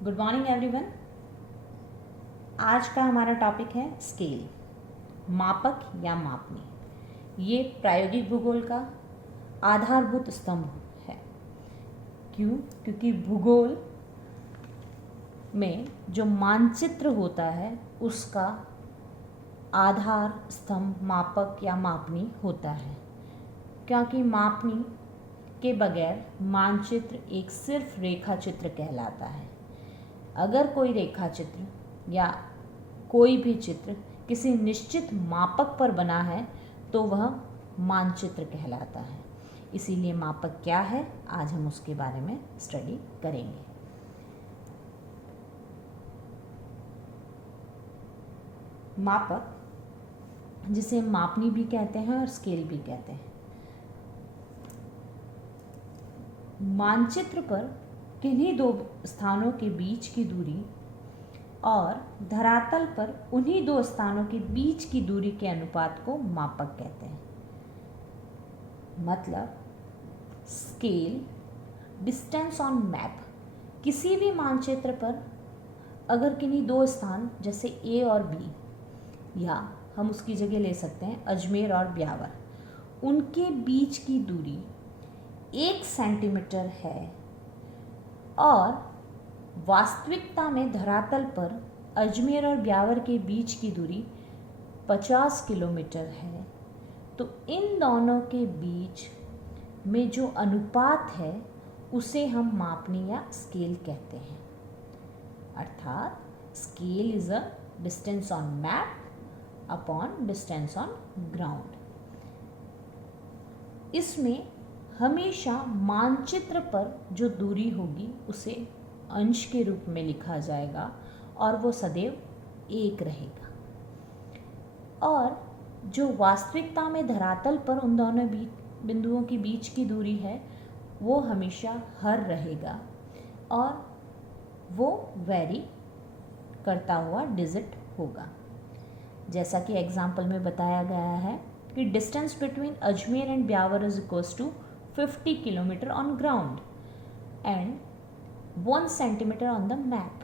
Good morning everyone. आज का हमारा टॉपिक है स्केल, मापक या मापनी। ये प्रायोगिक भूगोल का आधारभूत स्तंभ है। क्यों? क्योंकि भूगोल में जो मानचित्र होता है उसका आधार स्तंभ मापक या मापनी होता है, क्योंकि मापनी के बगैर मानचित्र एक सिर्फ रेखा चित्र कहलाता है। अगर कोई रेखा चित्र या कोई भी चित्र किसी निश्चित मापक पर बना है तो वह मानचित्र कहलाता है। इसीलिए मापक क्या है, आज हम उसके बारे में स्टडी करेंगे। मापक, जिसे मापनी भी कहते हैं और स्केल भी कहते हैं, मानचित्र पर किन्हीं दो स्थानों के बीच की दूरी और धरातल पर उन्हीं दो स्थानों के बीच की दूरी के अनुपात को मापक कहते हैं। मतलब स्केल, डिस्टेंस ऑन मैप, किसी भी मानचित्र पर अगर किन्हीं दो स्थान जैसे ए और बी, या हम उसकी जगह ले सकते हैं अजमेर और ब्यावर, उनके बीच की दूरी 1 सेंटीमीटर है और वास्तविकता में धरातल पर अजमेर और ब्यावर के बीच की दूरी 50 किलोमीटर है, तो इन दोनों के बीच में जो अनुपात है उसे हम मापनी या स्केल कहते हैं। अर्थात scale is a distance on map upon distance on ground. इसमें हमेशा मानचित्र पर जो दूरी होगी उसे अंश के रूप में लिखा जाएगा और वो सदैव 1 रहेगा, और जो वास्तविकता में धरातल पर उन दोनों बिंदुओं के बीच की दूरी है वो हमेशा हर रहेगा और वो वेरी करता हुआ डिजिट होगा। जैसा कि एग्जाम्पल में बताया गया है कि distance between Ajmer and Beawar is equals to 50 kilometre on ground and 1 centimetre on the map.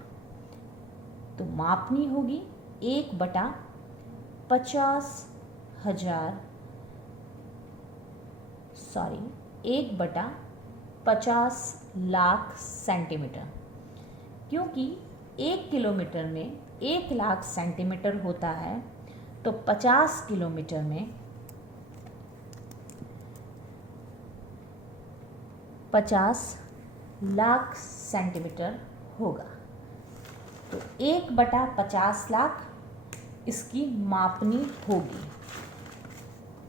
तो मापनी होगी 1/50 लाख सेंटीमीटर, क्योंकि 1 किलोमीटर में 1 लाख सेंटीमीटर होता है, तो 50 किलोमीटर में 50 लाख सेंटीमीटर होगा। तो 1/50 लाख इसकी मापनी होगी।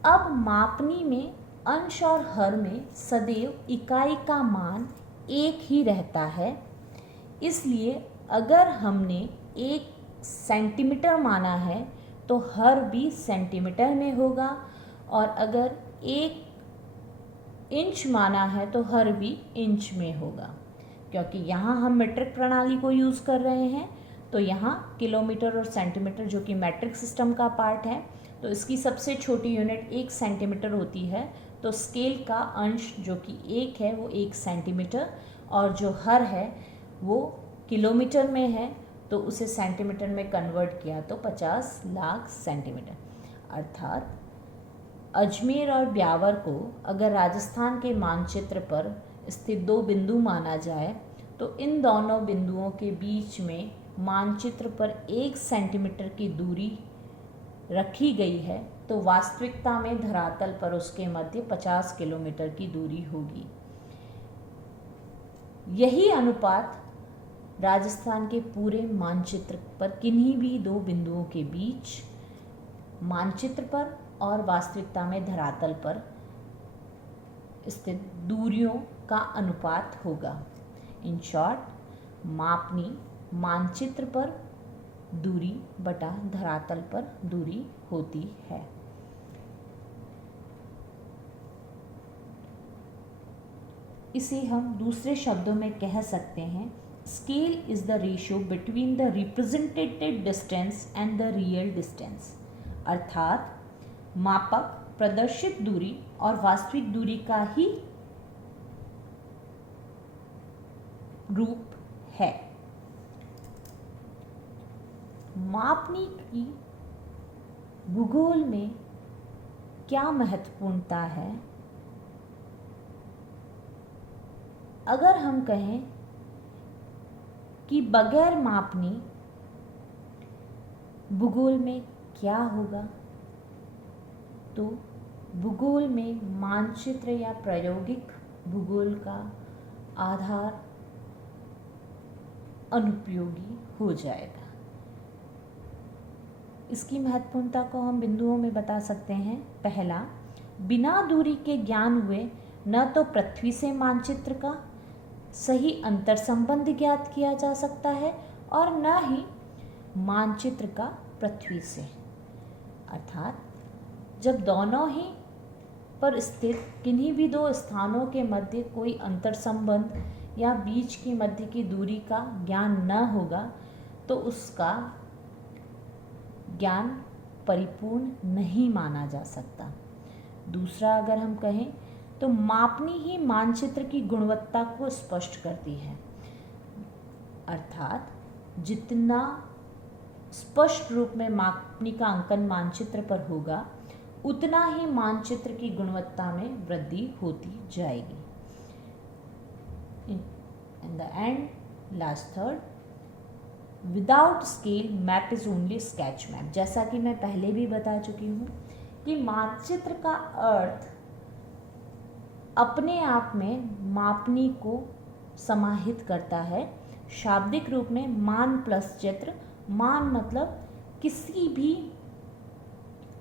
अब मापनी में अंश और हर में सदैव इकाई का मान 1 ही रहता है, इसलिए अगर हमने 1 सेंटीमीटर माना है तो हर भी सेंटीमीटर में होगा, और अगर 1 इंच माना है तो हर भी इंच में होगा। क्योंकि यहाँ हम मीट्रिक प्रणाली को यूज़ कर रहे हैं, तो यहाँ किलोमीटर और सेंटीमीटर जो कि मैट्रिक सिस्टम का पार्ट है, तो इसकी सबसे छोटी यूनिट 1 सेंटीमीटर होती है। तो स्केल का अंश जो कि 1 है वो 1 सेंटीमीटर, और जो हर है वो किलोमीटर में है, तो उसे सेंटीमीटर में कन्वर्ट किया तो 50 लाख सेंटीमीटर। अर्थात अजमेर और ब्यावर को अगर राजस्थान के मानचित्र पर स्थित 2 बिंदु माना जाए तो इन दोनों बिंदुओं के बीच में मानचित्र पर 1 सेंटीमीटर की दूरी रखी गई है, तो वास्तविकता में धरातल पर उसके मध्य 50 किलोमीटर की दूरी होगी। यही अनुपात राजस्थान के पूरे मानचित्र पर किन्हीं भी 2 बिंदुओं के बीच मानचित्र पर और वास्तविकता में धरातल पर स्थित दूरियों का अनुपात होगा। इन शॉर्ट, मापनी मानचित्र पर दूरी बटा धरातल पर दूरी होती है। इसे हम दूसरे शब्दों में कह सकते हैं, scale is the ratio between the represented distance and the real distance. अर्थात मापक प्रदर्शित दूरी और वास्तविक दूरी का ही रूप है। मापनी की भूगोल में क्या महत्वपूर्णता है? अगर हम कहें कि बगैर मापनी भूगोल में क्या होगा, तो भूगोल में मानचित्र या प्रायोगिक भूगोल का आधार अनुपयोगी हो जाएगा। इसकी महत्वपूर्णता को हम बिंदुओं में बता सकते हैं। पहला, बिना दूरी के ज्ञान हुए न तो पृथ्वी से मानचित्र का सही अंतर संबंध ज्ञात किया जा सकता है और न ही मानचित्र का पृथ्वी से। अर्थात जब दोनों ही पर स्थित किन्हीं भी दो स्थानों के मध्य कोई अंतर संबंध या बीच की मध्य की दूरी का ज्ञान न होगा तो उसका ज्ञान परिपूर्ण नहीं माना जा सकता। दूसरा, अगर हम कहें तो मापनी ही मानचित्र की गुणवत्ता को स्पष्ट करती है। अर्थात जितना स्पष्ट रूप में मापनी का अंकन मानचित्र पर होगा उतना ही मानचित्र की गुणवत्ता में वृद्धि होती जाएगी। In the end, last third, without scale map is only sketch map. जैसा कि मैं पहले भी बता चुकी हूँ कि मानचित्र का अर्थ अपने आप में मापनी को समाहित करता है। शाब्दिक रूप में मान प्लस चित्र, मान मतलब किसी भी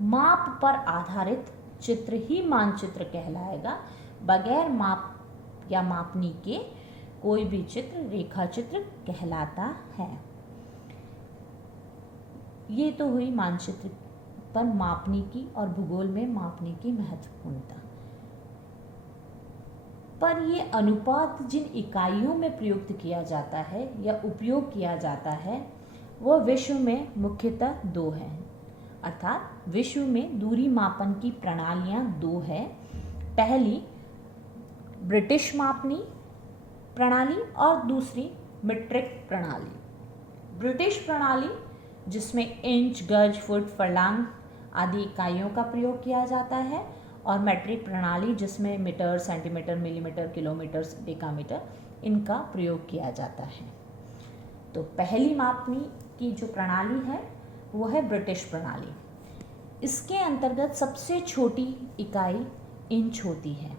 माप पर आधारित चित्र ही मानचित्र कहलाएगा। बगैर माप या मापनी के कोई भी चित्र रेखा चित्र कहलाता है। ये तो हुई मानचित्र पर मापनी की और भूगोल में मापनी की महत्वपूर्णता। पर ये अनुपात जिन इकाइयों में प्रयुक्त किया जाता है या उपयोग किया जाता है वह विश्व में मुख्यतः दो हैं। अर्थात विश्व में दूरी मापन की प्रणालियां दो है। पहली ब्रिटिश मापनी प्रणाली और दूसरी मीट्रिक प्रणाली। ब्रिटिश प्रणाली जिसमें इंच, गज, फुट, फरलांग आदि इकाइयों का प्रयोग किया जाता है और मीट्रिक प्रणाली जिसमें metre, centimetre, millimetre, kilometre, decametre इनका प्रयोग किया जाता है। तो पहली मापनी की जो प्रणाली है वो है ब्रिटिश प्रणाली। इसके अंतर्गत सबसे छोटी इकाई इंच होती है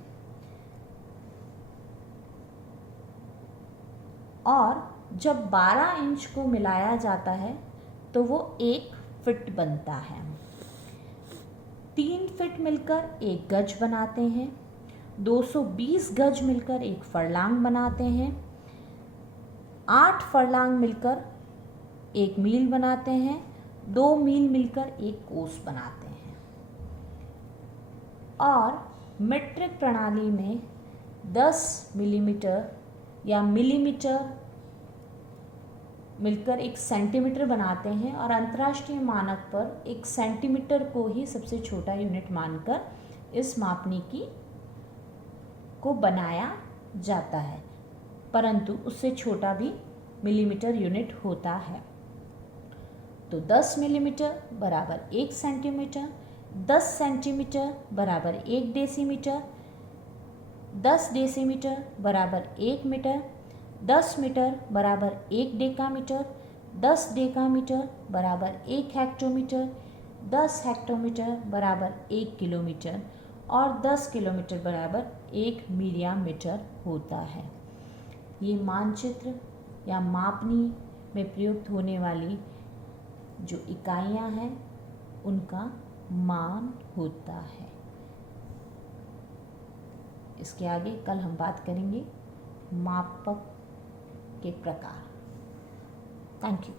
और जब 12 इंच को मिलाया जाता है तो वो 1 फिट बनता है। 3 फिट मिलकर 1 गज बनाते हैं। 220 गज मिलकर 1 फरलांग बनाते हैं। 8 फरलांग मिलकर 1 मील बनाते हैं। 2 मील मिलकर 1 कोस बनाते हैं। और मीट्रिक प्रणाली में 10 मिलीमीटर या मिलीमीटर मिलकर 1 सेंटीमीटर बनाते हैं और अंतर्राष्ट्रीय मानक पर 1 सेंटीमीटर को ही सबसे छोटा यूनिट मानकर इस मापनी को बनाया जाता है, परंतु उससे छोटा भी मिलीमीटर यूनिट होता है। तो 10 मिलीमीटर बराबर 1 सेंटीमीटर, 10 सेंटीमीटर बराबर 1 डेसीमीटर, 10 डेसीमीटर बराबर 1 मीटर, 10 मीटर बराबर 1 डेकामीटर, 10 डेकामीटर बराबर 1 हेक्टोमीटर, 10 हेक्टोमीटर बराबर 1 किलोमीटर और 10 किलोमीटर बराबर 1 मिलिया मीटर होता है। ये मानचित्र या मापनी में प्रयुक्त होने वाली जो इकाइयाँ हैं उनका मान होता है। इसके आगे कल हम बात करेंगे मापक के प्रकार। Thank you.